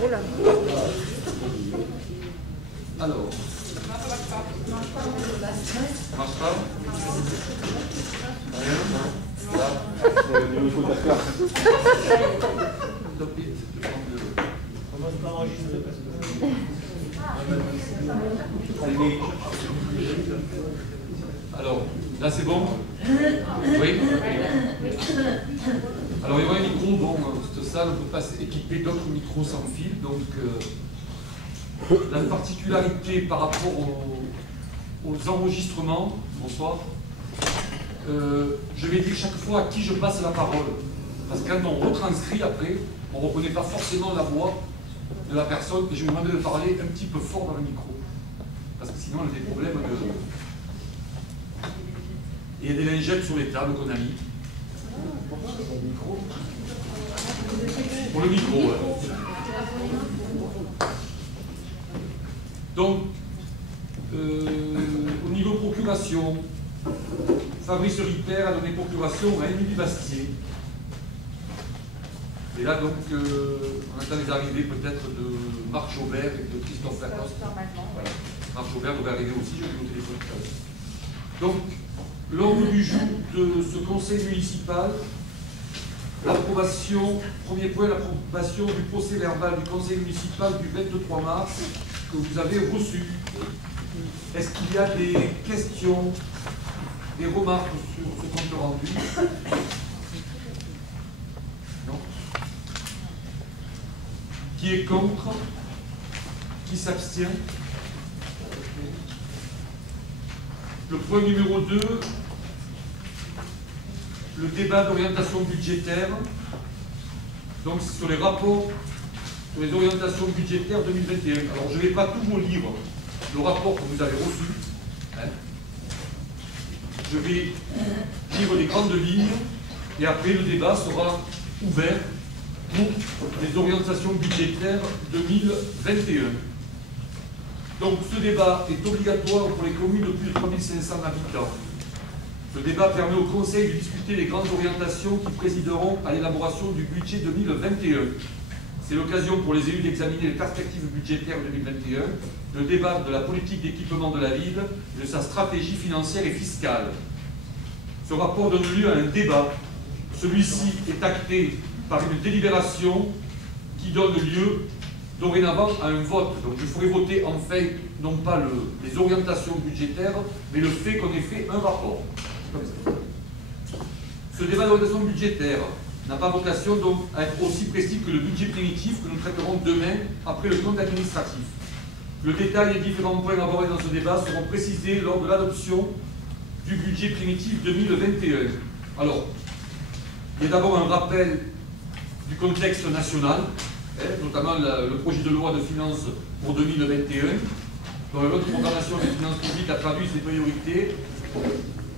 Oh là. Alors. Marche pas. Rien. Là. Stop it. On va pas enregistrer parce que... Alors, là c'est bon? Oui. Alors il y aura un micro, bon, cette salle, on ne peut pas équiper d'autres micros sans fil, donc la particularité par rapport aux enregistrements, bonsoir, je vais dire chaque fois à qui je passe la parole, parce que quand on retranscrit après, on ne reconnaît pas forcément la voix de la personne, et je vais demander de parler un petit peu fort dans le micro, parce que sinon on a des problèmes de... Et il y a des lingettes sur les tables qu'on a mis. Pour le micro, ouais. Donc, au niveau procuration, Fabrice Ripper a donné procuration à Émilie Bastier. Et là, donc, on attend les arrivées peut-être de Marc Chaubert et de Christophe Lacoste. Voilà. Marc Chaubert devrait arriver aussi, je vais au téléphone tout à l'heure. Donc, l'ordre du jour de ce conseil municipal, l'approbation, premier point, l'approbation du procès verbal du conseil municipal du 23 mars que vous avez reçu. Est-ce qu'il y a des questions, des remarques sur ce compte rendu? Non. Qui est contre? Qui s'abstient? Le point numéro 2, le débat d'orientation budgétaire. Donc sur les rapports, sur les orientations budgétaires 2021. Alors je ne vais pas tout vous lire, le rapport que vous avez reçu. Hein. Je vais lire les grandes lignes et après le débat sera ouvert pour les orientations budgétaires 2021. Donc ce débat est obligatoire pour les communes de plus de 3500 habitants. Ce débat permet au Conseil de discuter les grandes orientations qui présideront à l'élaboration du budget 2021. C'est l'occasion pour les élus d'examiner les perspectives budgétaires 2021, de débattre de la politique d'équipement de la ville et de sa stratégie financière et fiscale. Ce rapport donne lieu à un débat. Celui-ci est acté par une délibération qui donne lieu dorénavant à un vote. Donc je ferai voter en fait, non pas les orientations budgétaires, mais le fait qu'on ait fait un rapport. Ce débat d'orientation budgétaire n'a pas vocation donc à être aussi précis que le budget primitif que nous traiterons demain après le compte administratif. Le détail des différents points abordés dans ce débat seront précisés lors de l'adoption du budget primitif 2021. Alors, il y a d'abord un rappel du contexte national, notamment le projet de loi de finances pour 2021, dont la loi de programmation des finances publiques a traduit ses priorités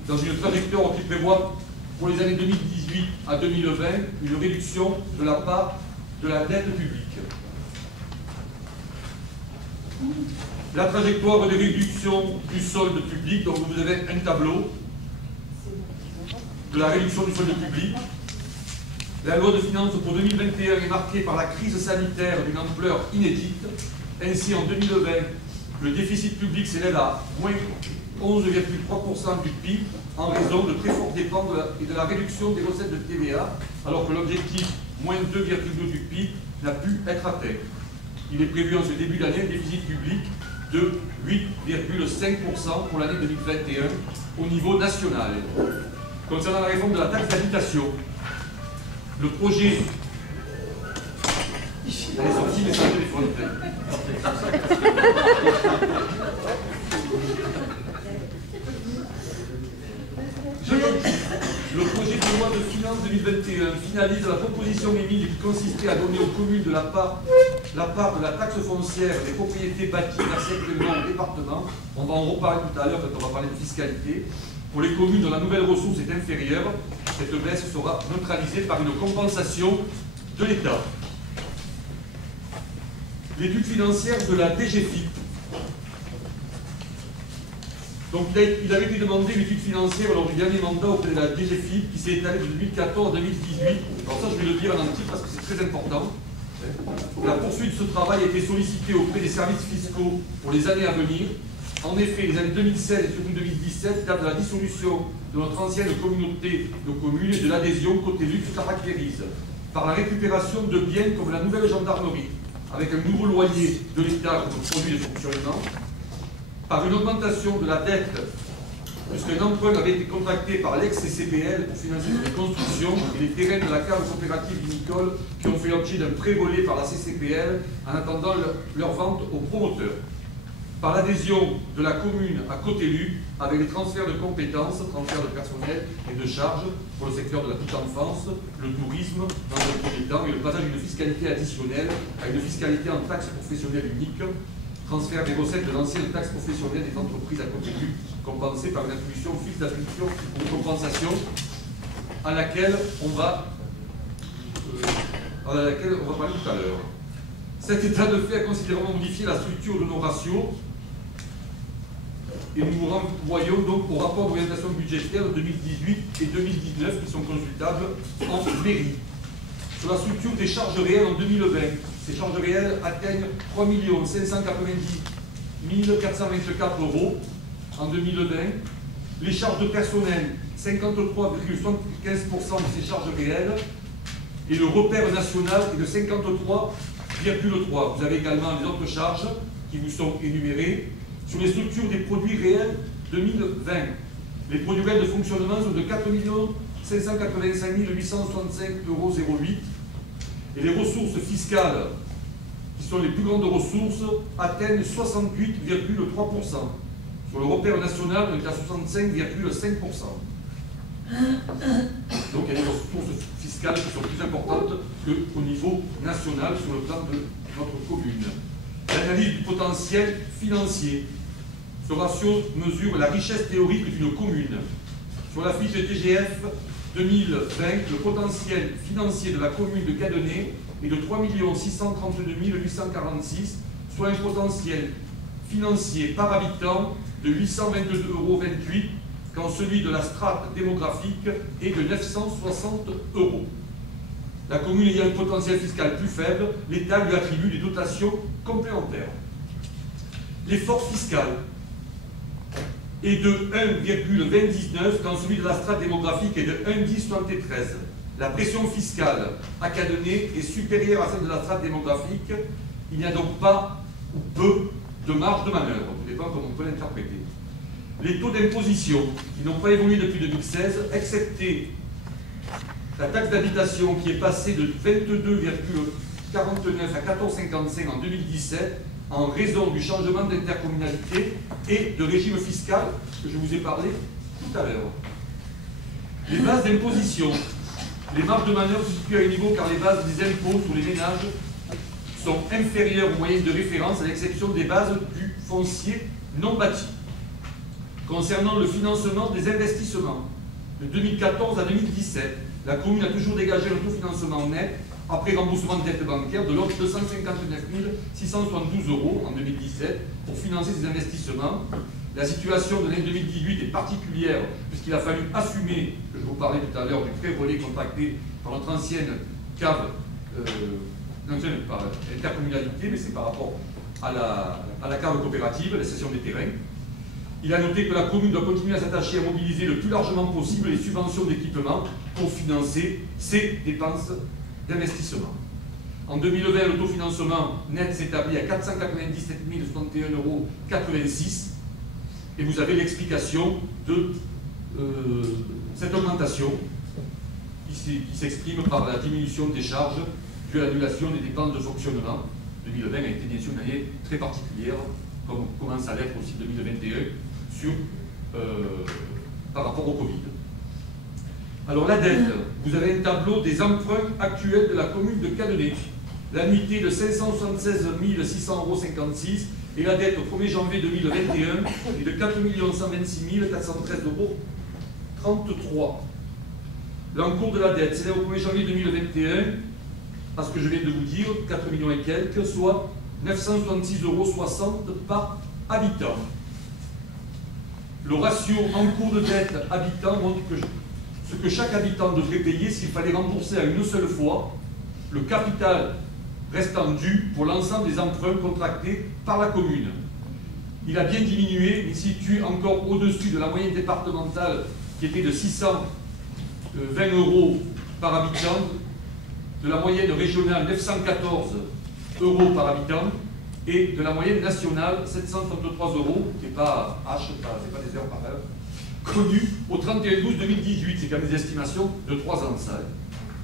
dans une trajectoire qui prévoit pour les années 2018 à 2020 une réduction de la part de la dette publique. La trajectoire de réduction du solde public, donc vous avez un tableau de la réduction du solde public. La loi de finances pour 2021 est marquée par la crise sanitaire d'une ampleur inédite. Ainsi, en 2020, le déficit public s'élève à moins 11,3% du PIB en raison de très fortes dépenses et de la réduction des recettes de TVA, alors que l'objectif moins 2,2 du PIB n'a pu être atteint. Il est prévu en ce début d'année un déficit public de 8,5% pour l'année 2021 au niveau national. Concernant la réforme de la taxe d'habitation, le projet... Elle est sortie, mais c'est un téléphone. Le projet de loi de finances 2021 finalise la proposition émise qui consistait à donner aux communes de la part de la taxe foncière des propriétés bâties versées actuellement au département. On va en reparler tout à l'heure quand on va parler de fiscalité. Pour les communes dont la nouvelle ressource est inférieure, cette baisse sera neutralisée par une compensation de l'État. L'étude financière de la DGFiP. Donc il avait été demandé une étude financière lors du dernier mandat auprès de la DGFiP qui s'est étalée de 2014 à 2018. Alors ça je vais le dire en entier parce que c'est très important. La poursuite de ce travail a été sollicitée auprès des services fiscaux pour les années à venir. En effet, les années 2016 et surtout 2017 datent de la dissolution de notre ancienne communauté de communes et de l'adhésion côté luxe se caractérise par la récupération de biens comme la nouvelle gendarmerie, avec un nouveau loyer de l'État comme produit de fonctionnement, par une augmentation de la dette, puisqu'un emprunt avait été contracté par l'ex-CCPL pour financer les constructions et les terrains de la cave coopérative vinicole qui ont fait l'objet d'un prêt volé par la CCPL en attendant leur vente aux promoteurs. Par l'adhésion de la commune à Cotélu, avec les transferts de compétences, transferts de personnel et de charges pour le secteur de la petite enfance, le tourisme dans un premier temps et le passage d'une fiscalité additionnelle à une fiscalité en taxe professionnelle unique, transfert des recettes de l'ancienne taxe professionnelle des entreprises à Cotélu, compensée par une attribution fixe d'attribution ou compensation à laquelle on va parler tout à l'heure. Cet état de fait a considérablement modifié la structure de nos ratios et nous vous renvoyons donc au rapport d'orientation budgétaire de 2018 et 2019 qui sont consultables en mairie. Sur la structure des charges réelles en 2020, ces charges réelles atteignent 3 590 424 € en 2020. Les charges de personnel, 53,75% de ces charges réelles. Et le repère national est de 53,3%. Vous avez également les autres charges qui vous sont énumérées. Sur les structures des produits réels 2020, les produits réels de fonctionnement sont de 4 585 865,08 € et les ressources fiscales, qui sont les plus grandes ressources, atteignent 68,3%. Sur le repère national, on est à 65,5%. Donc il y a des ressources fiscales qui sont plus importantes qu'au niveau national sur le plan de notre commune. L'analyse du potentiel financier. Ce ratio mesure la richesse théorique d'une commune. Sur la fiche de TGF 2020, le potentiel financier de la commune de Cadenet est de 3 632 846, soit un potentiel financier par habitant de 822,28 € quand celui de la strate démographique est de 960 €. La commune ayant un potentiel fiscal plus faible, l'État lui attribue des dotations complémentaires. L'effort fiscal est de 1,29 quand celui de la strate démographique est de 1,1073. La pression fiscale à Cadenet est supérieure à celle de la strate démographique. Il n'y a donc pas ou peu de marge de manœuvre, tout dépend comment on peut l'interpréter. Les taux d'imposition, qui n'ont pas évolué depuis 2016, excepté la taxe d'habitation qui est passée de 22,49 à 14,55 en 2017 en raison du changement d'intercommunalité et de régime fiscal que je vous ai parlé tout à l'heure. Les bases d'imposition, les marges de manœuvre se situent à un niveau car les bases des impôts sur les ménages sont inférieures aux moyennes de référence à l'exception des bases du foncier non bâti. Concernant le financement des investissements, de 2014 à 2017, la commune a toujours dégagé un autofinancement net après remboursement de dette bancaire de l'ordre de 259 672 € en 2017 pour financer ces investissements. La situation de l'année 2018 est particulière puisqu'il a fallu assumer, que je vous parlais tout à l'heure, du prêt volé contracté par notre ancienne cave, par intercommunalité, mais c'est par rapport à la cave coopérative, la cession des terrains. Il a noté que la commune doit continuer à s'attacher à mobiliser le plus largement possible les subventions d'équipement pour financer ses dépenses d'investissement. En 2020, l'autofinancement net s'établit à 497 061,86 € et vous avez l'explication de cette augmentation qui s'exprime par la diminution des charges due à l'annulation des dépenses de fonctionnement. 2020 a été bien sûr une année très particulière, comme commence à l'être aussi 2021, par rapport au Covid. Alors la dette, vous avez un tableau des emprunts actuels de la commune de Cadenet. L'annuité de 576 600,56 € et la dette au 1er janvier 2021 est de 4 126 413,33 €. L'encours de la dette, c'est au 1er janvier 2021, à ce que je viens de vous dire, 4 millions et quelques, soit 966,60 € par habitant. Le ratio encours de dette habitant montre que ce que chaque habitant devrait payer s'il fallait rembourser à une seule fois le capital restant dû pour l'ensemble des emprunts contractés par la commune. Il a bien diminué, il situe encore au-dessus de la moyenne départementale qui était de 620 € par habitant, de la moyenne régionale 914 € par habitant et de la moyenne nationale 733 €, qui n'est pas H, c'est pas des heures par heure, connue au 31/12/2018. C'est quand même des estimations de 3 ans, ça,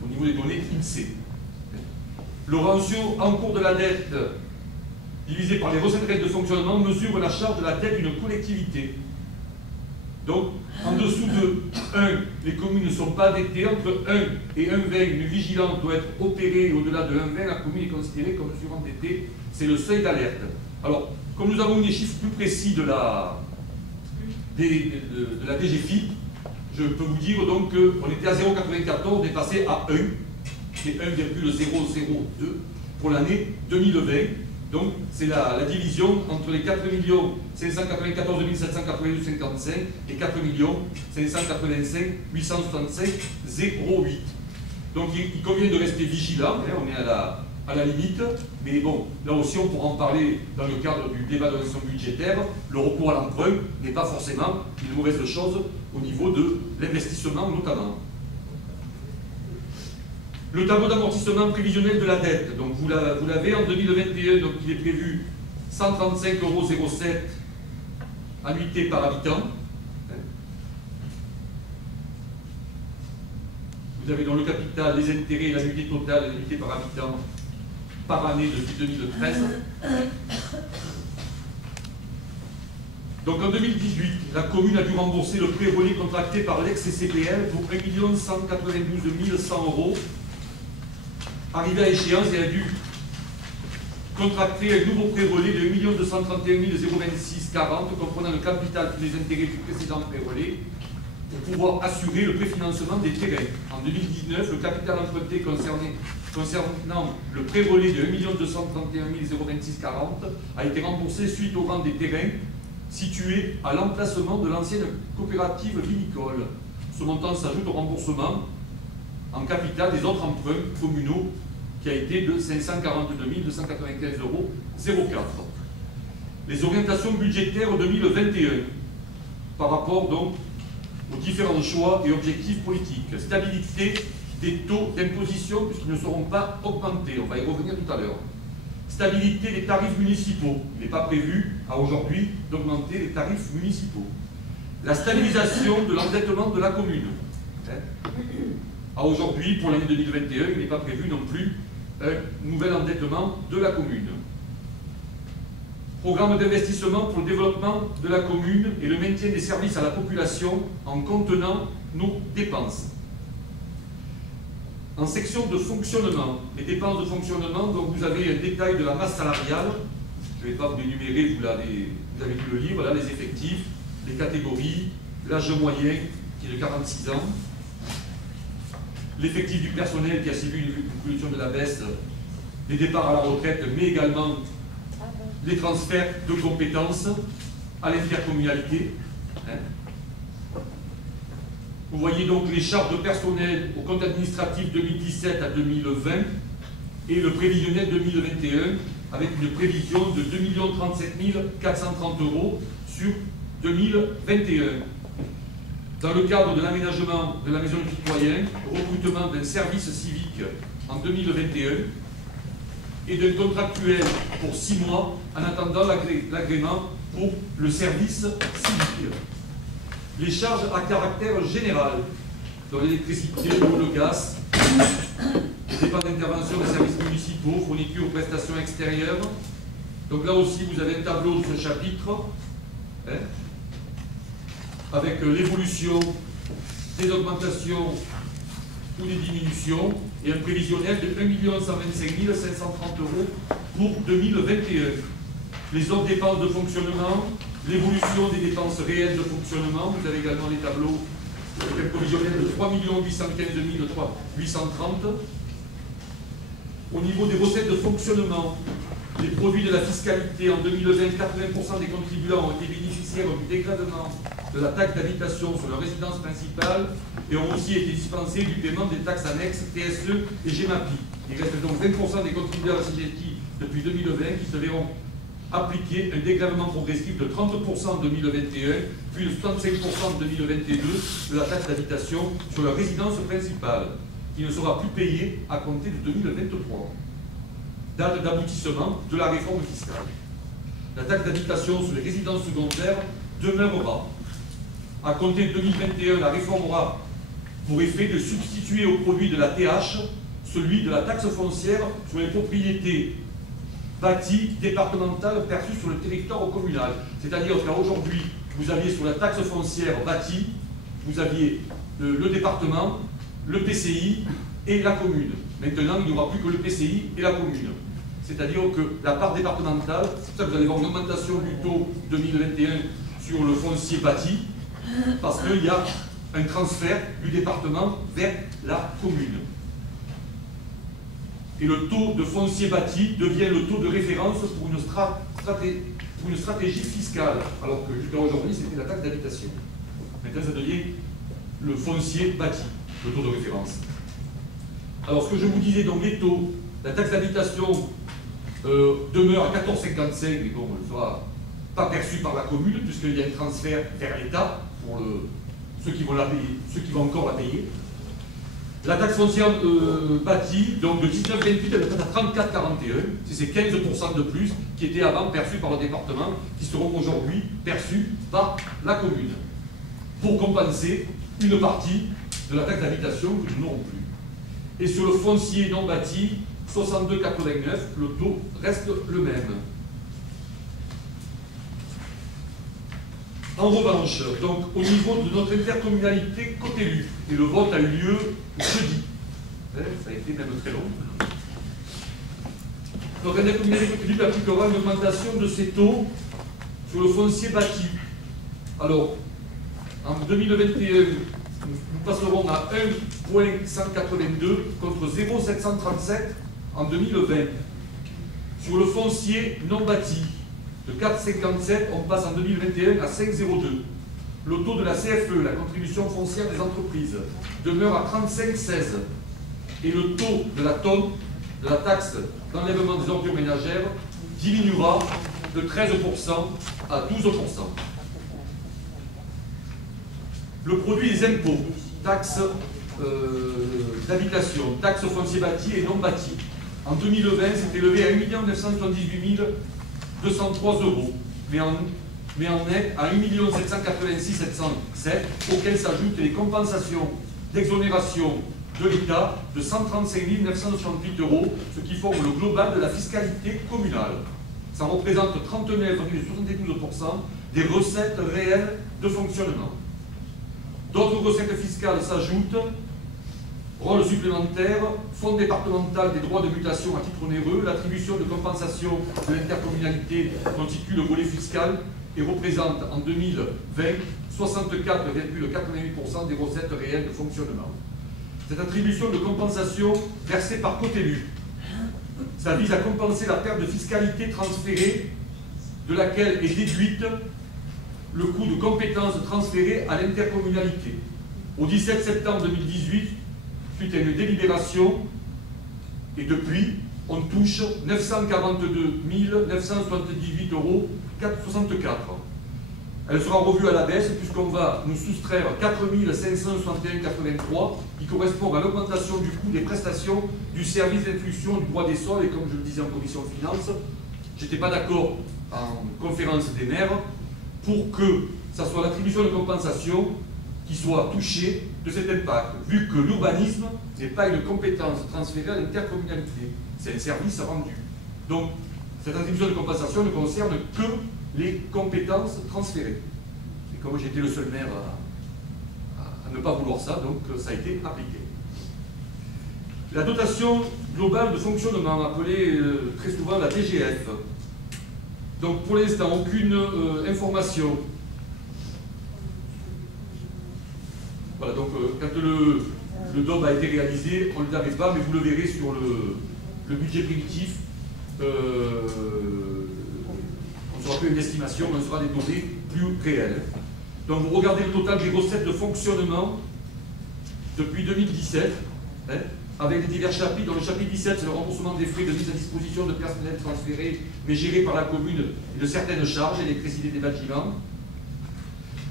au niveau des données INSEE. Le ratio en cours de la dette divisé par les recettes réelles de fonctionnement mesure la charge de la dette d'une collectivité. Donc, en dessous de 1, les communes ne sont pas endettées. Entre 1 et 1,20, une vigilance doit être opérée. Au-delà de 1,20, la commune est considérée comme surendettée. C'est le seuil d'alerte. Alors, comme nous avons eu des chiffres plus précis de la DGFiP, je peux vous dire donc qu'on était à 0,94, on est passé à 1, qui est 1,002 pour l'année 2020. Donc, c'est la division entre les 4 594 792,55 et 4 585 865,08. Donc, il convient de rester vigilant, hein, on est à la limite, mais bon, là aussi, on pourra en parler dans le cadre du débat d'orientation budgétaire. Le recours à l'emprunt n'est pas forcément une mauvaise chose au niveau de l'investissement, notamment. Le tableau d'amortissement prévisionnel de la dette, donc vous l'avez en 2021, donc il est prévu 135,07 € annuité par habitant. Vous avez dans le capital les intérêts et l'annuité totale, l'annuité par habitant par année depuis 2013. Donc en 2018, la commune a dû rembourser le prêt relais contracté par l'ex-CCPL pour 1 192 100 €. Arrivé à échéance, elle a dû contracter un nouveau prêt relais de 1 231 026,40 comprenant le capital plus les intérêts du précédent prêt relais pour pouvoir assurer le préfinancement des terrains. En 2019, le capital emprunté concernant le prêt relais de 1 231 026,40 a été remboursé suite au vente des terrains situés à l'emplacement de l'ancienne coopérative vinicole. Ce montant s'ajoute au remboursement en capital des autres emprunts communaux qui a été de 542 295,04 €. Les orientations budgétaires 2021 par rapport donc aux différents choix et objectifs politiques. Stabilité des taux d'imposition puisqu'ils ne seront pas augmentés, on va y revenir tout à l'heure. Stabilité des tarifs municipaux, il n'est pas prévu à aujourd'hui d'augmenter les tarifs municipaux. La stabilisation de l'endettement de la commune. À aujourd'hui, pour l'année 2021, il n'est pas prévu non plus un nouvel endettement de la commune. Programme d'investissement pour le développement de la commune et le maintien des services à la population en contenant nos dépenses. En section de fonctionnement, les dépenses de fonctionnement, donc vous avez un détail de la masse salariale. Je ne vais pas vous l'énumérer, vous avez dû le lire, voilà les effectifs, les catégories, l'âge moyen qui est de 46 ans. L'effectif du personnel qui a subi une évolution de la baisse, les départs à la retraite, mais également les transferts de compétences à l'intercommunalité. Vous voyez donc les charges de personnel au compte administratif 2017 à 2020 et le prévisionnel 2021 avec une prévision de 2 037 430 € sur 2021. Dans le cadre de l'aménagement de la maison du citoyen, recrutement d'un service civique en 2021 et d'un contractuel pour 6 mois en attendant l'agrément pour le service civique. Les charges à caractère général, dans l'électricité, l'eau, le gaz, les dépenses d'intervention des services municipaux, fourniture aux prestations extérieures. Donc là aussi, vous avez un tableau de ce chapitre, avec l'évolution des augmentations ou des diminutions, et un prévisionnel de 1 125 530 € pour 2021. Les autres dépenses de fonctionnement, l'évolution des dépenses réelles de fonctionnement, vous avez également les tableaux avec un prévisionnel de 3 815 830. Au niveau des recettes de fonctionnement, les produits de la fiscalité en 2020, 80% des contribuants ont été bénéficiaires du dégrèvement de la taxe d'habitation sur leur résidence principale et ont aussi été dispensés du paiement des taxes annexes TSE et GEMAPI. Il reste donc 20% des contribuables assujettis depuis 2020 qui se verront appliquer un dégrèvement progressif de 30% en 2021, puis de 65% en 2022 de la taxe d'habitation sur la résidence principale, qui ne sera plus payée à compter de 2023, date d'aboutissement de la réforme fiscale. La taxe d'habitation sur les résidences secondaires demeurera. À compter de 2021, la réforme aura pour effet de substituer au produit de la TH celui de la taxe foncière sur les propriétés bâties départementales perçues sur le territoire communal. C'est-à-dire qu'aujourd'hui, vous aviez sur la taxe foncière bâtie, vous aviez le département, le PCI et la commune. Maintenant, il n'y aura plus que le PCI et la commune. C'est-à-dire que la part départementale, c'est pour ça que vous allez voir une augmentation du taux 2021 sur le foncier bâti, parce qu'il y a un transfert du département vers la commune. Et le taux de foncier bâti devient le taux de référence pour une stratégie fiscale, alors que jusqu'à aujourd'hui, c'était la taxe d'habitation. Maintenant, ça devient le foncier bâti, le taux de référence. Alors, ce que je vous disais, donc les taux, la taxe d'habitation demeure à 14,55, mais bon, elle ne sera pas perçue par la commune, puisqu'il y a un transfert vers l'État pour ceux qui vont la payer, ceux qui vont encore la payer. La taxe foncière bâtie, donc de 19,28, elle est à 34,41. C'est ces 15% de plus qui étaient avant perçus par le département, qui seront aujourd'hui perçus par la commune, pour compenser une partie de la taxe d'habitation que nous n'aurons plus. Et sur le foncier non bâti, 62,89, le taux reste le même. En revanche, donc, au niveau de notre intercommunalité côté élu, et le vote a eu lieu jeudi, ça a été même très long. Donc l'intercommunalité côté élu appliquera une augmentation de ses taux sur le foncier bâti. Alors, en 2021, nous passerons à 1,182 contre 0,737 en 2020. Sur le foncier non bâti, de 4,57, on passe en 2021 à 5,02. Le taux de la CFE, la contribution foncière des entreprises, demeure à 35,16. Et le taux de la tonne de la taxe d'enlèvement des ordures ménagères diminuera de 13% à 12%. Le produit des impôts, taxes d'habitation, taxes foncier bâti et non bâti, en 2020, s'est élevé à 1 978 203 €, mais en net à 1 786 707, auxquels s'ajoutent les compensations d'exonération de l'État de 135 968 €, ce qui forme le global de la fiscalité communale. Ça représente 39,72% des recettes réelles de fonctionnement. D'autres recettes fiscales s'ajoutent: rôle supplémentaire, fonds départemental des droits de mutation à titre onéreux, l'attribution de compensation de l'intercommunalité constitue le volet fiscal et représente en 2020 64,88% des recettes réelles de fonctionnement. Cette attribution de compensation versée par Cotélu, ça vise à compenser la perte de fiscalité transférée de laquelle est déduite le coût de compétences transférées à l'intercommunalité. Au 17 septembre 2018, suite à une délibération, et depuis, on touche 942 978,64 €. Elle sera revue à la baisse puisqu'on va nous soustraire 4 561,83 € qui correspond à l'augmentation du coût des prestations du service d'influxion du droit des sols. Et comme je le disais en commission de finances, je n'étais pas d'accord en conférence des maires pour que ça soit l'attribution de compensation qui soit touchée de cet impact, vu que l'urbanisme n'est pas une compétence transférée à l'intercommunalité, c'est un service rendu. Donc, cette attribution de compensation ne concerne que les compétences transférées. Et comme j'étais le seul maire à ne pas vouloir ça, donc ça a été appliqué. La dotation globale de fonctionnement, appelée très souvent la DGF. Donc pour l'instant, aucune information. Voilà, donc quand le DOB a été réalisé, on ne l'avait pas, mais vous le verrez sur le budget primitif. On ne sera plus une estimation, mais on sera des données plus réelles. Donc vous regardez le total des recettes de fonctionnement depuis 2017. avec les divers chapitres. Dans le chapitre 17, c'est le remboursement des frais de mise à disposition de personnel transféré, mais géré par la commune, et de certaines charges, électricité des bâtiments.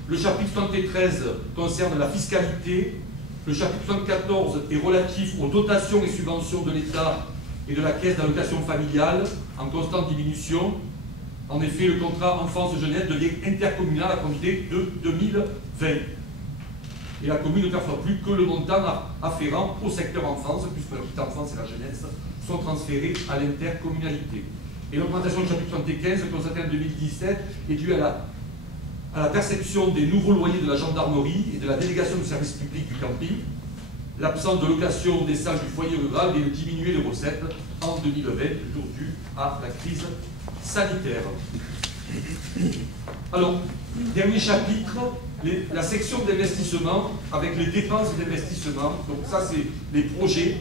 Le chapitre 73 concerne la fiscalité. Le chapitre 74 est relatif aux dotations et subventions de l'État et de la caisse d'allocation familiale, en constante diminution. En effet, le contrat enfance-jeunesse devient intercommunal à compter de 2020. Et la commune ne perçoit plus que le montant afférent au secteur enfance, puisque la petite enfance et la jeunesse sont transférés à l'intercommunalité. Et l'augmentation du chapitre 75, constatée en 2017, est due à la perception des nouveaux loyers de la gendarmerie et de la délégation du service public du camping, l'absence de location des salles du foyer rural et le diminuer les recettes en 2020, toujours dû à la crise sanitaire. Alors, dernier chapitre, la section d'investissement avec les dépenses d'investissement. Donc ça, c'est les projets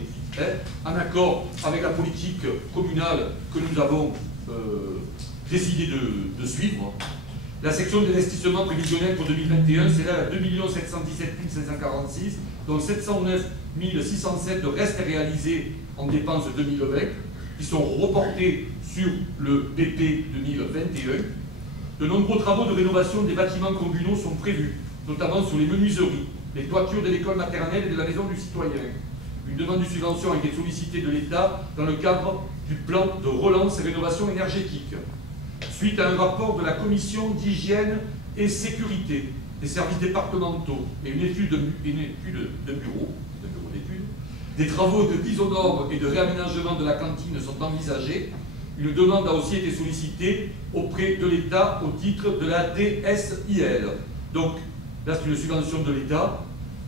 en accord avec la politique communale que nous avons décidé de suivre. La section d'investissement prévisionnel pour 2021 s'élève à 2 717 546, dont 709 607 restent réalisés en dépenses 2020, qui sont reportés sur le BP 2021. De nombreux travaux de rénovation des bâtiments communaux sont prévus, notamment sur les menuiseries, les toitures de l'école maternelle et de la maison du citoyen. Une demande de subvention a été sollicitée de l'État dans le cadre du plan de relance et rénovation énergétique. Suite à un rapport de la commission d'hygiène et sécurité des services départementaux et une étude de bureau d'études, des travaux de mise aux normes et de réaménagement de la cantine sont envisagés. Une demande a aussi été sollicitée auprès de l'État au titre de la DSIL. Donc, là, c'est une subvention de l'État.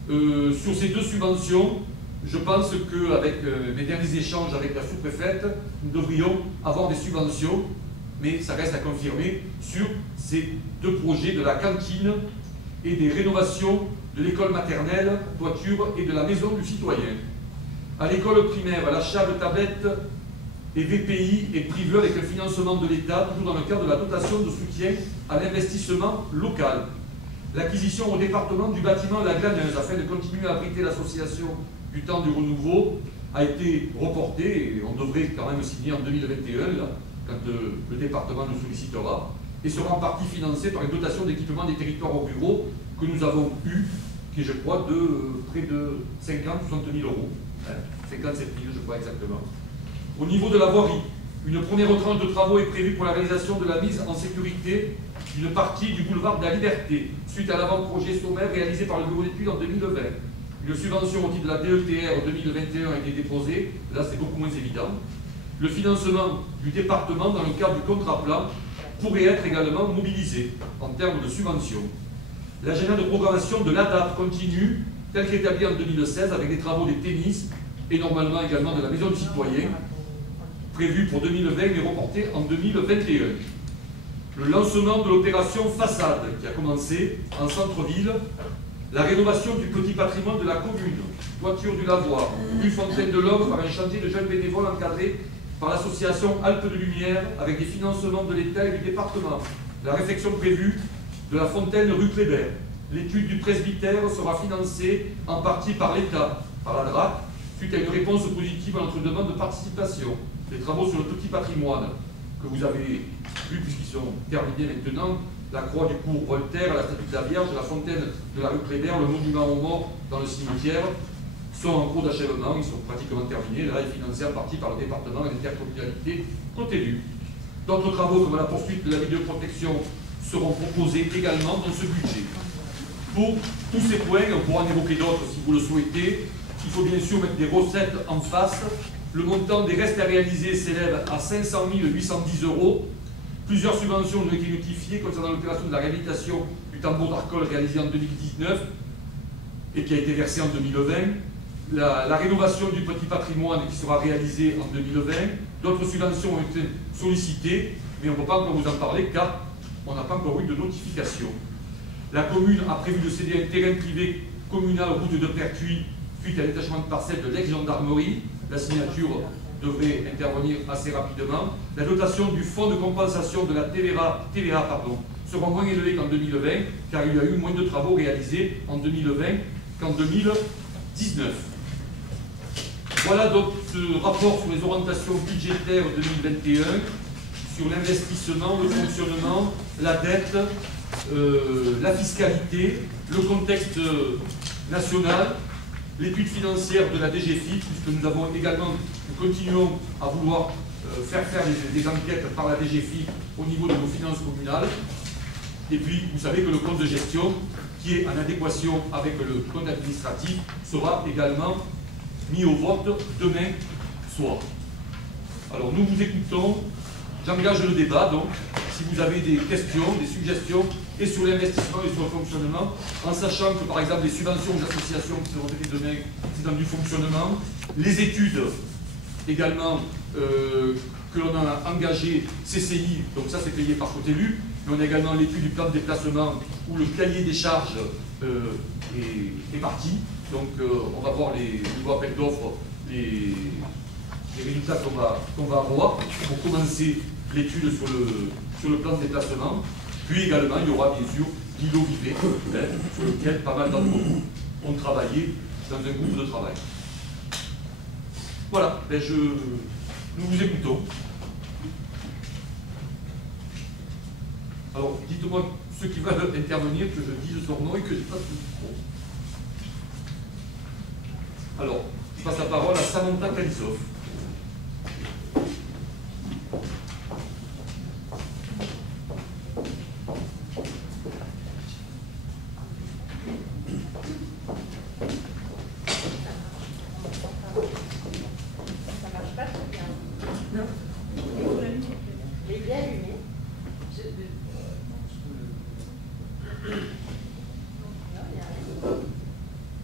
Sur ces deux subventions, je pense qu'avec mes derniers échanges avec la sous-préfète, nous devrions avoir des subventions, mais ça reste à confirmer, sur ces deux projets de la cantine et des rénovations de l'école maternelle, toiture et de la maison du citoyen. À l'école primaire, l'achat de tablettes et VPI est prévu avec le financement de l'État, toujours dans le cadre de la dotation de soutien à l'investissement local. L'acquisition au département du bâtiment La Glaneuse, afin de continuer à abriter l'association du temps du renouveau, a été reportée, et on devrait quand même signer en 2021, là, quand le département nous sollicitera, et sera en partie financée par une dotation d'équipement des territoires ruraux que nous avons eue, qui est, je crois, de près de 50 ou 60 000 euros. 57 000, je crois exactement. Au niveau de la voirie, une première tranche de travaux est prévue pour la réalisation de la mise en sécurité d'une partie du boulevard de la Liberté, suite à l'avant-projet sommaire réalisé par le bureau d'études en 2020. Une subvention au titre de la DETR 2021 a été déposée, là c'est beaucoup moins évident. Le financement du département dans le cadre du contrat plan pourrait être également mobilisé en termes de subvention. L'agenda de programmation de l'ADAP continue, tel qu'établi en 2016, avec des travaux des tennis et normalement également de la maison du citoyen, prévu pour 2020 mais reporté en 2021. Le lancement de l'opération Façade qui a commencé en centre-ville, la rénovation du petit patrimoine de la commune, toiture du lavoir, rue Fontaine de l'Homme par un chantier de jeunes bénévoles encadré par l'association Alpes de Lumière avec des financements de l'État et du département. La réfection prévue de la fontaine rue Kléber. L'étude du presbytère sera financée en partie par l'État, par la DRAC, suite à une réponse positive à notre demande de participation. Les travaux sur le petit patrimoine que vous avez vus puisqu'ils sont terminés maintenant, la croix du cours Voltaire, la statue de la Vierge, la fontaine de la rue Kléber, le monument aux morts dans le cimetière, sont en cours d'achèvement, ils sont pratiquement terminés. Là, ils sont financés en partie par le département et l'intercommunalité côté. D'autres travaux, comme la poursuite de la vidéoprotection, seront proposés également dans ce budget. Pour tous ces points, on pourra en évoquer d'autres si vous le souhaitez. Il faut bien sûr mettre des recettes en face. Le montant des restes à réaliser s'élève à 500 810 €. Plusieurs subventions ont été notifiées concernant l'opération de la réhabilitation du tambour d'Arcole réalisé en 2019 et qui a été versée en 2020. La rénovation du petit patrimoine qui sera réalisée en 2020. D'autres subventions ont été sollicitées, mais on ne peut pas encore vous en parler car on n'a pas encore eu de notification. La commune a prévu de céder un terrain privé communal route de Pertuis suite à l'étachement de parcelles de l'ex-gendarmerie. La signature devrait intervenir assez rapidement. La dotation du fonds de compensation de la TVA sera moins élevée qu'en 2020 car il y a eu moins de travaux réalisés en 2020 qu'en 2019. Voilà donc ce rapport sur les orientations budgétaires 2021, sur l'investissement, le fonctionnement, la dette, la fiscalité, le contexte national, l'étude financière de la DGFiP, puisque nous avons également, nous continuons à vouloir faire des enquêtes par la DGFiP au niveau de nos finances communales. Et puis, vous savez que le compte de gestion, qui est en adéquation avec le compte administratif, sera également mis au vote demain soir. Alors, nous vous écoutons. J'engage le débat, donc, si vous avez des questions, des suggestions, et sur l'investissement et sur le fonctionnement, en sachant que, par exemple, les subventions aux associations qui seront faites demain, c'est dans du fonctionnement, les études également que l'on a engagées, CCI, donc ça c'est payé par Cotélu, mais on a également l'étude du plan de déplacement où le cahier des charges est parti, donc on va voir les niveaux appel d'offres, les résultats qu'on va avoir pour commencer l'étude sur le plan de déplacement. Puis également, il y aura bien sûr l'îlot Vivet, sur lequel pas mal d'entre vous ont travaillé dans un groupe de travail. Voilà, nous vous écoutons. Alors, dites-moi ceux qui veulent intervenir, que je dise son nom et que je passe le micro. Alors, je passe la parole à Samantha Kalisov.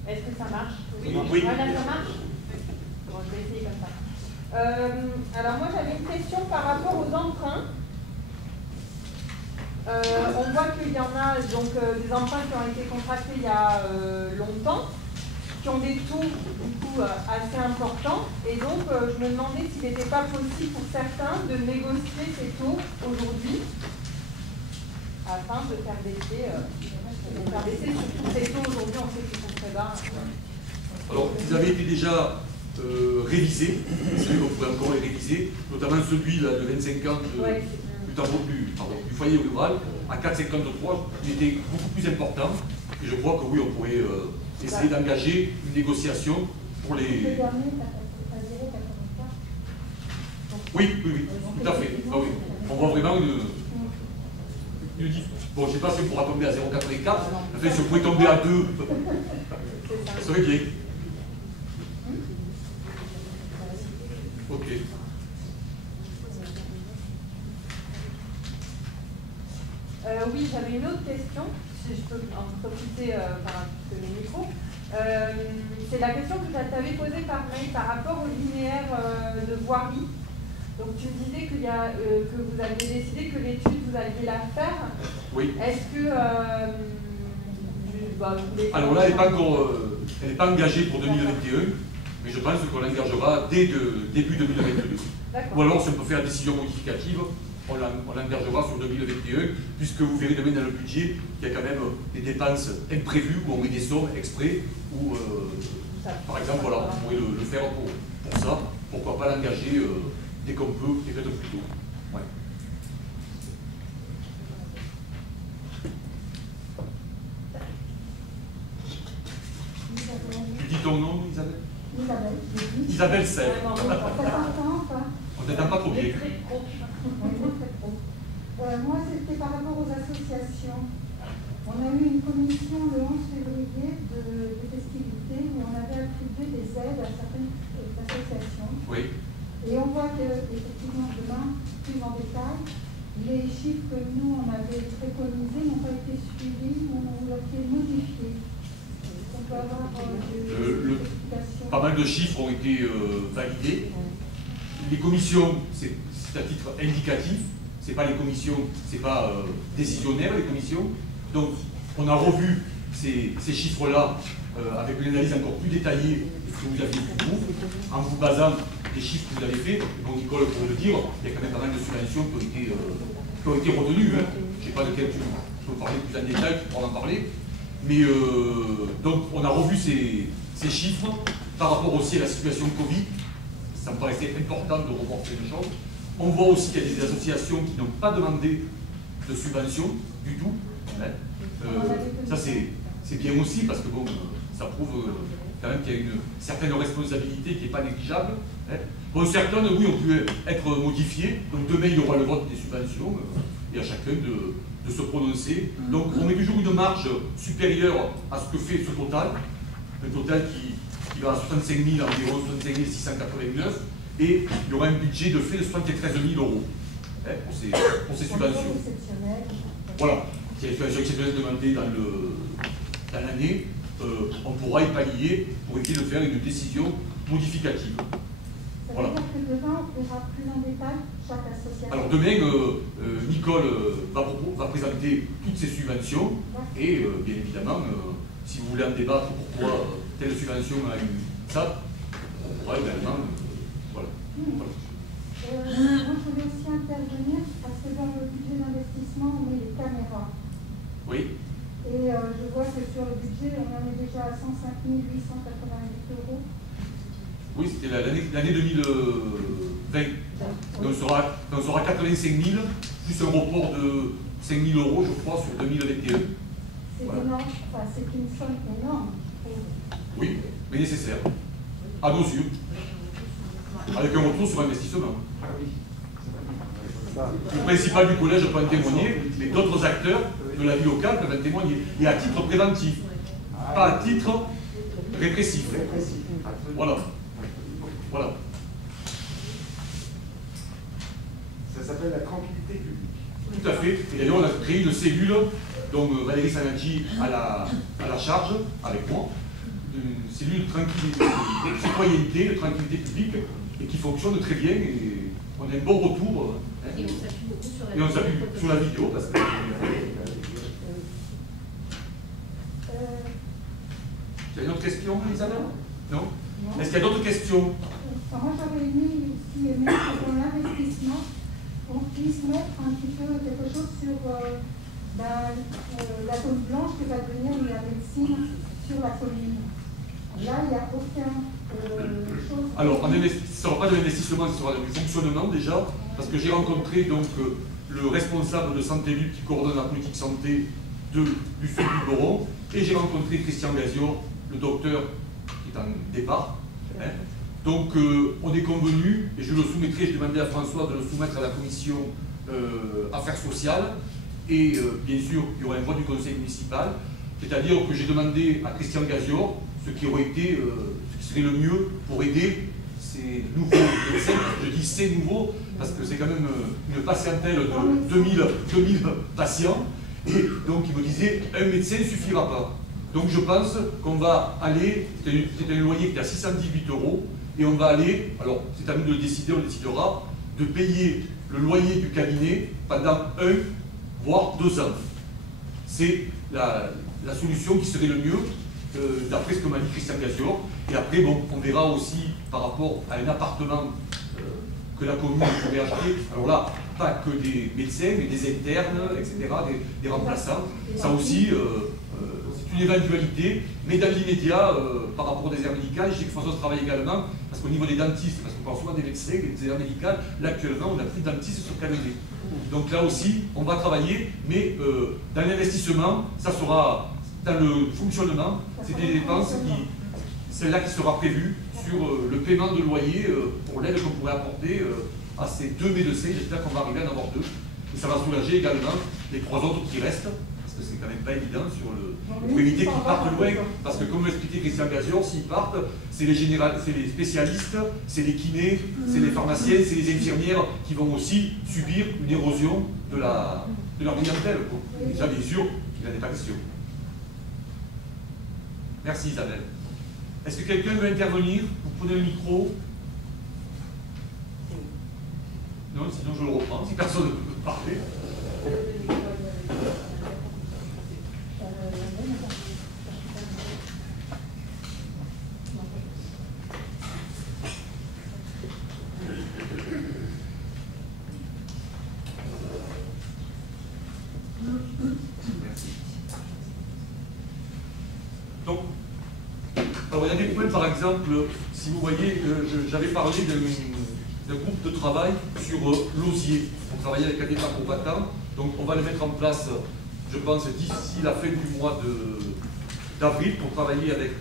Est-ce que ça marche? Oui. Voilà, ça marche? Bon, je vais essayer comme ça. Alors moi j'avais une question par rapport aux emprunts. On voit qu'il y en a donc des emprunts qui ont été contractés il y a longtemps, qui ont des taux du coup assez importants, et donc je me demandais s'il n'était pas possible pour certains de négocier ces taux aujourd'hui afin de faire baisser surtout ces taux aujourd'hui, on sait qu'ils sont très bas. Alors, ils avaient été déjà révisés, c'est vrai qu'on pourrait encore les réviser, notamment celui-là de 25 ans du foyer rural à 4,53, il était beaucoup plus important, et je crois que oui, on pourrait essayer d'engager une négociation pour les... Oui, tout à fait. Ah, oui. On voit vraiment une bon, je ne sais pas si on pourra tomber à 0,84, enfin, si on pouvait tomber à 2, ça serait bien. Ok. Oui, j'avais une autre question, si je peux en profiter par le micro. C'est la question que tu avais posée par mail par rapport au linéaire de voirie. Donc tu me disais que vous aviez décidé que l'étude, vous alliez la faire. Oui. Est-ce que alors là, elle n'est pas engagée pour 2021, mais je pense qu'on l'engagera dès début 2022. Ou alors, si on peut faire une décision modificative, on l'engagera sur 2021, puisque vous verrez demain dans le budget qu'il y a quand même des dépenses imprévues, où on met des sommes exprès, ou par exemple, voilà, on pourrait le faire pour ça. Pourquoi pas l'engager dès qu'on peut, et peut-être plus tôt. Ouais. Tu dis ton nom, Isabelle? Isabelle Sèvres. On n'entend pas trop bien. Moi, c'était par rapport aux associations. On a eu une commission le 11 février de festivités où on avait attribué des aides à certaines associations. Oui. Et on voit qu'effectivement, demain, plus en détail, les chiffres que nous, on avait préconisés n'ont pas été suivis, ont été modifiés. On peut avoir des explications. Pas mal de chiffres ont été validés. Les commissions, c'est à titre indicatif, c'est pas les commissions, c'est pas décisionnaire les commissions. Donc on a revu ces chiffres-là avec une analyse encore plus détaillée de ce que vous aviez vu vous, en vous basant des chiffres que vous avez faits. Bon, Nicole, pour le dire, il y a quand même pas mal de subventions qui ont été retenues. Hein. Je ne sais pas de quel tu peux parler plus en détail, tu pourras en parler. Mais donc on a revu ces chiffres par rapport aussi à la situation Covid, ça me paraissait important de reporter les choses. On voit aussi qu'il y a des associations qui n'ont pas demandé de subvention du tout. Ça c'est bien aussi parce que bon, ça prouve quand même qu'il y a une certaine responsabilité qui n'est pas négligeable. Bon, certaines, oui, ont pu être modifiées. Donc demain, il y aura le vote des subventions et à chacun de se prononcer. Donc on met toujours une marge supérieure à ce que fait ce total. Un total qui va à 65 000, environ 65 689. Et il y aura un budget de fait de 73 000 € pour ces subventions. Voilà, c'est une subvention exceptionnelle demandée dans l'année. On pourra y pallier pour éviter de faire une décision modificative. Ça veut dire que demain, on verra plus en détail chaque association. Alors demain, Nicole va présenter toutes ces subventions et bien évidemment, si vous voulez en débattre pourquoi telle subvention a eu ça, on pourra également... voilà. Moi, je voulais aussi intervenir parce que dans le budget d'investissement, on met les caméras. Oui. Et je vois que sur le budget, on en est déjà à 105 888 €. Oui, c'était l'année 2020. Donc on sera 85 000, plus un report de 5 000 € je crois, sur 2021. C'est énorme, enfin, c'est une somme énorme, je trouve. Oui, mais nécessaire. À nos yeux. Avec un retour sur investissement. Le principal du collège peut en témoigner, mais d'autres acteurs de la vie locale peuvent en témoigner. Et à titre préventif, pas à titre répressif. Voilà. Voilà. Ça s'appelle la tranquillité publique. Tout à fait. Et d'ailleurs, on a créé une cellule dont Valérie Sanadji a la charge, avec moi, une cellule de tranquillité, de citoyenneté, de tranquillité publique, et qui fonctionne très bien. Et on a un bon retour. Et on s'appuie beaucoup sur la vidéo. Et on s'appuie sur la vidéo. Parce que... Il y a une autre question, Isabelle? Non? Est-ce qu'il y a d'autres questions? Moi, j'aurais aimé aussi que dans l'investissement, on puisse mettre un petit peu quelque chose sur la zone blanche que va devenir la médecine sur la commune. Là, il n'y a aucune chose. Alors, ce ne sera pas de l'investissement, ce sera du fonctionnement déjà, parce que j'ai rencontré donc le responsable de Santé Libre qui coordonne la politique santé du sud du Boron, et j'ai rencontré Christian Gazior, le docteur qui est en départ. Donc on est convenu, et je le soumettrai, je demandais à François de le soumettre à la commission affaires sociales, et bien sûr il y aura un vote du conseil municipal, c'est-à-dire que j'ai demandé à Christian Gazior ce qui aurait été, ce qui serait le mieux pour aider ces nouveaux médecins. Je dis ces nouveaux parce que c'est quand même une patientèle de 2000 patients, et donc il me disait un médecin ne suffira pas. Donc je pense qu'on va aller, c'est un loyer qui est à 618 €, et on va aller, alors c'est à nous de le décider, on le décidera, de payer le loyer du cabinet pendant 1 voire 2 ans. C'est la solution qui serait le mieux, d'après ce que m'a dit Christian Gazior. Et après, bon, on verra aussi par rapport à un appartement que la commune pourrait acheter. Alors là, pas que des médecins, mais des internes, etc., des remplaçants. Ça aussi, c'est une éventualité, mais dans l'immédiat, par rapport aux déserts médicales, je sais que François travaille également, parce qu'au niveau des dentistes, parce qu'on parle souvent des médecins, des déserts médicaux, là actuellement, on n'a plus de dentistes sur Camédé. Donc là aussi, on va travailler, mais dans l'investissement, ça sera dans le fonctionnement, c'est des dépenses celle-là qui sera prévue sur le paiement de loyer pour l'aide qu'on pourrait apporter à ces 2 médecins. J'espère qu'on va arriver à en avoir 2. Et ça va soulager également les 3 autres qui restent, parce que c'est quand même pas évident pour éviter qu'ils partent loin. Parce que comme l'expliquait Christian Gazior, s'ils partent, c'est les spécialistes, c'est les kinés, c'est les pharmaciens, c'est les infirmières qui vont aussi subir une érosion de leur clientèle. Et ça, bien sûr, il n'en est pas question. Merci Isabelle. Est-ce que quelqu'un veut intervenir? Vous prenez le micro. Non, sinon je le reprends, si personne ne peut parler. Merci. Donc, Alors, il y a des points, par exemple, si vous voyez, j'avais parlé d'un groupe de travail sur l'osier. On travaillait avec un État combattant, donc on va le mettre en place, je pense, d'ici la fin du mois d'avril pour travailler avec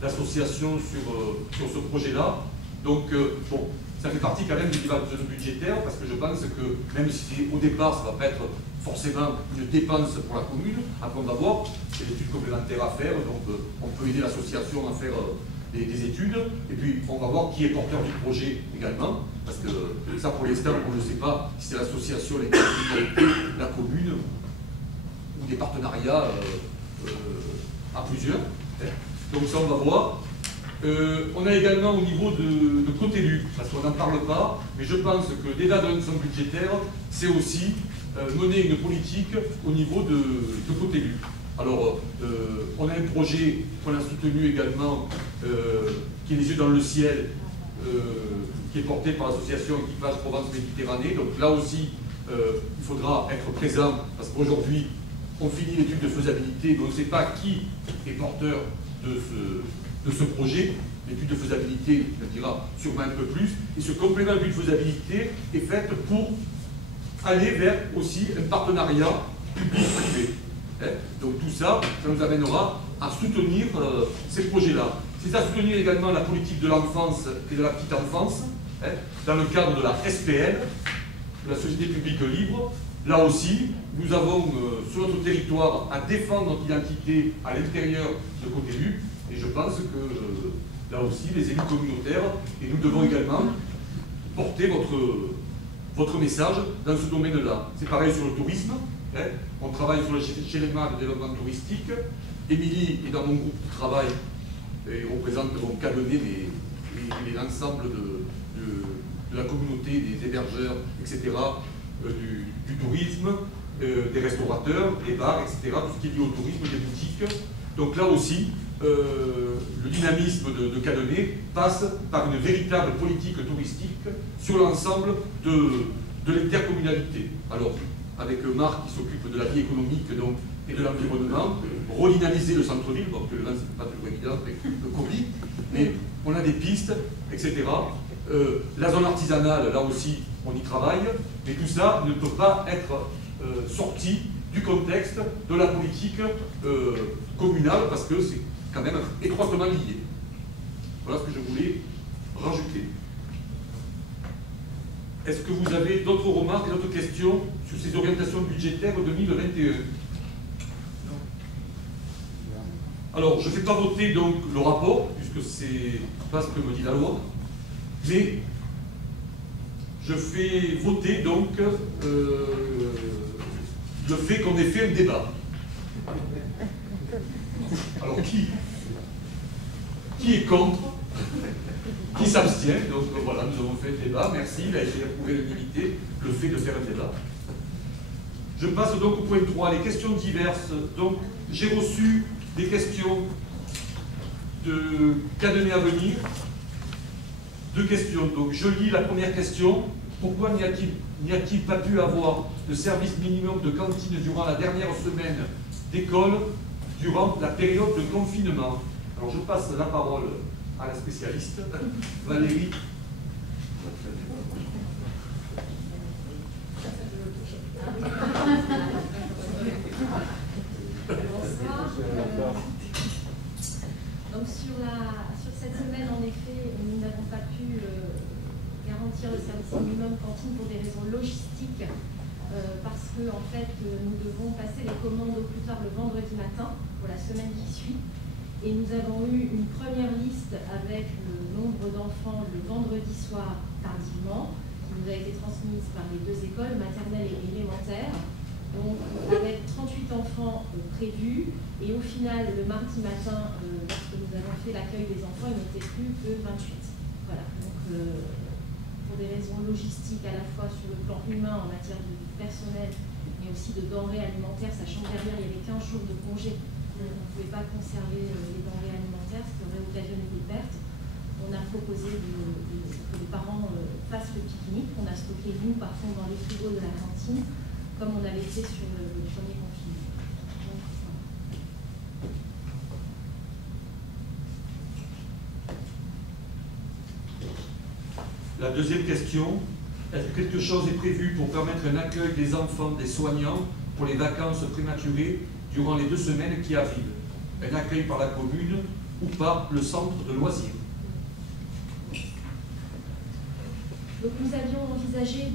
l'association sur ce projet-là. Donc, bon, ça fait partie quand même du débat budgétaire, parce que je pense que même si au départ, ça ne va pas être forcément une dépense pour la commune, après on va voir, il y a des études complémentaires à faire, donc on peut aider l'association à faire des études, et puis on va voir qui est porteur du projet également, parce que ça pour l'instant on ne sait pas si c'est l'association, les collectivités, la commune, ou des partenariats à plusieurs. Donc ça on va voir. On a également au niveau de Cotélu, parce qu'on n'en parle pas, mais je pense que l'État de son budgétaire, c'est aussi mener une politique au niveau de Cotélu. Alors, on a un projet qu'on a soutenu également, qui est Les Yeux dans le ciel, qui est porté par l'association Équipage Provence-Méditerranée. Donc là aussi, il faudra être présent, parce qu'aujourd'hui, on finit l'étude de faisabilité, mais on ne sait pas qui est porteur de ce projet. L'étude de faisabilité en dira sûrement un peu plus. Et ce complément d'étude de faisabilité est fait pour aller vers aussi un partenariat public-privé. Donc tout ça, ça nous amènera à soutenir ces projets-là. C'est à soutenir également la politique de l'enfance et de la petite enfance, dans le cadre de la SPL, de la Société publique libre. Là aussi, nous avons sur notre territoire à défendre notre identité à l'intérieur de Cotélu, et je pense que là aussi, les élus communautaires, et nous devons également porter votre message dans ce domaine-là. C'est pareil sur le tourisme. On travaille sur le schéma de développement touristique. Émilie est dans mon groupe de travail et représente Cadonnet et l'ensemble de la communauté des hébergeurs, etc., du tourisme, des restaurateurs, des bars, etc., tout ce qui est lié au tourisme, des boutiques. Donc là aussi, le dynamisme de Cadonnet passe par une véritable politique touristique sur l'ensemble de l'intercommunalité. Alors, avec Marc qui s'occupe de la vie économique donc, et de l'environnement, redynamiser le centre-ville, bon, que le lance n'est pas toujours évident avec le Covid, mais on a des pistes, etc. La zone artisanale, là aussi, on y travaille, mais tout ça ne peut pas être sorti du contexte de la politique communale, parce que c'est quand même étroitement lié. Voilà ce que je voulais rajouter. Est-ce que vous avez d'autres remarques et d'autres questions sur ces orientations budgétaires 2021? Alors, je ne fais pas voter donc le rapport, puisque c'est pas ce que me dit la loi, mais je fais voter donc le fait qu'on ait fait un débat. Alors, qui est contre? Qui s'abstient? Donc voilà, nous avons fait un débat, merci, il a été approuvé à l'unanimité, le fait de faire un débat. Je passe donc au point 3, les questions diverses. Donc, j'ai reçu des questions de Cadonnet à venir. Deux questions. Donc, je lis la première question. Pourquoi n'y a-t-il pas pu avoir de service minimum de cantine durant la dernière semaine d'école, durant la période de confinement? Alors, je passe la parole à la spécialiste, Valérie. Bonsoir. Donc sur cette semaine, en effet, nous n'avons pas pu garantir le service minimum cantine pour des raisons logistiques, parce que en fait, nous devons passer les commandes au plus tard le vendredi matin pour la semaine qui suit. Et nous avons eu une première liste avec le nombre d'enfants le vendredi soir tardivement, qui nous a été transmise par les deux écoles, maternelle et élémentaire. Donc avec 38 enfants prévus, et au final, le mardi matin, lorsque nous avons fait l'accueil des enfants, il n'était plus que 28. Voilà, donc pour des raisons logistiques, à la fois sur le plan humain, en matière de personnel, mais aussi de denrées alimentaires, sachant que derrière, il y avait 15 jours de congé. On ne pouvait pas conserver les denrées alimentaires, ce qui aurait occasionné des pertes. On a proposé que les parents fassent le pique-nique. On a stocké, nous, par contre, dans les frigos de la cantine, comme on avait fait sur le premier confinement. Donc, La deuxième question, est-ce que quelque chose est prévu pour permettre un accueil des enfants, des soignants pour les vacances prématurées durant les 2 semaines qui arrivent? Un accueil par la commune ou par le centre de loisirs? Donc nous avions envisagé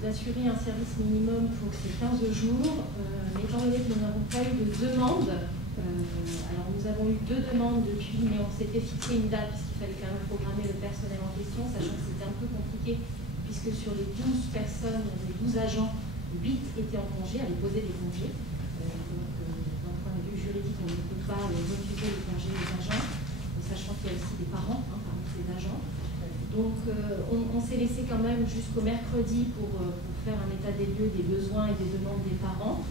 d'assurer un service minimum pour ces 15 jours, mais étant donné que nous n'avons pas eu de demande, alors nous avons eu 2 demandes depuis, mais on s'était fixé une date puisqu'il fallait quand même programmer le personnel en question, sachant que c'était un peu compliqué puisque sur les 12 personnes, les 12 agents, 8 étaient en congé, avaient posé des congés. Donc d'un point de vue juridique, on ne peut pas refuser les congés des agents, sachant qu'il y a aussi des parents parmi ces agents. Donc on s'est laissé quand même jusqu'au mercredi pour faire un état des lieux des besoins et des demandes des parents,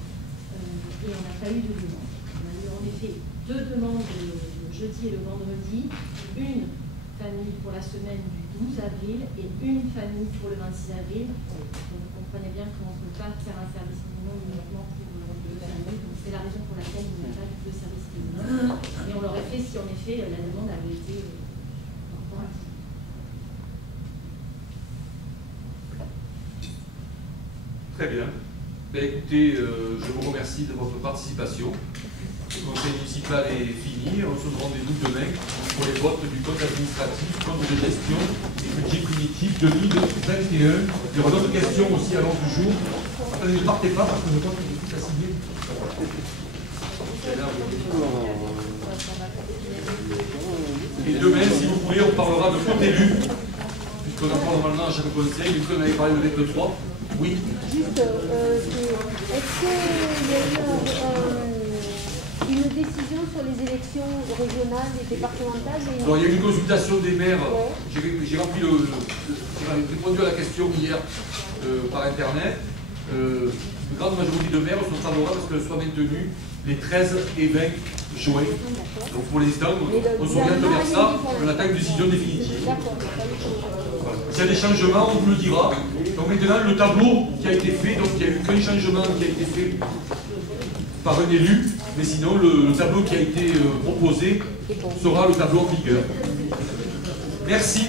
et on n'a pas eu de demande. On a eu en effet 2 demandes le jeudi et le vendredi, une famille pour la semaine du 12 avril et une famille pour le 26 avril. Donc vous comprenez bien qu'on ne peut pas faire un service minimum uniquement pour 2 familles. Donc c'est la raison pour laquelle nous n'avons pas eu de service minimum. Et on l'aurait fait si en effet la demande avait été correcte. Très bien. Ben, écoutez, je vous remercie de votre participation. Le conseil municipal est fini. On se donne rendez-vous demain pour les votes du code administratif, code de gestion et budget primitif 2021. Il y aura d'autres questions aussi à l'ordre du jour. Attendez, ne partez pas parce que je crois que j'ai tout à signer. Et demain, si vous voulez, on parlera de compte élu, puisqu'on en parle normalement à chaque conseil. Du coup, on avait parlé de lettre 3. Oui. Juste, est-ce qu'il y a eu une décision sur les élections régionales et départementales Alors, il y a eu une consultation des maires. Ouais. J'ai répondu à la question hier par Internet. Une grande majorité de maires sont favorables à ce que soient maintenus les 13 et 20 juin. Donc pour l'instant, on s'oriente vers ça. On attend une décision définitive. S'il y a des changements, on vous le dira. Donc maintenant, le tableau qui a été fait, donc il n'y a eu qu'un changement qui a été fait par un élu, mais sinon le tableau qui a été proposé sera le tableau en vigueur. Merci.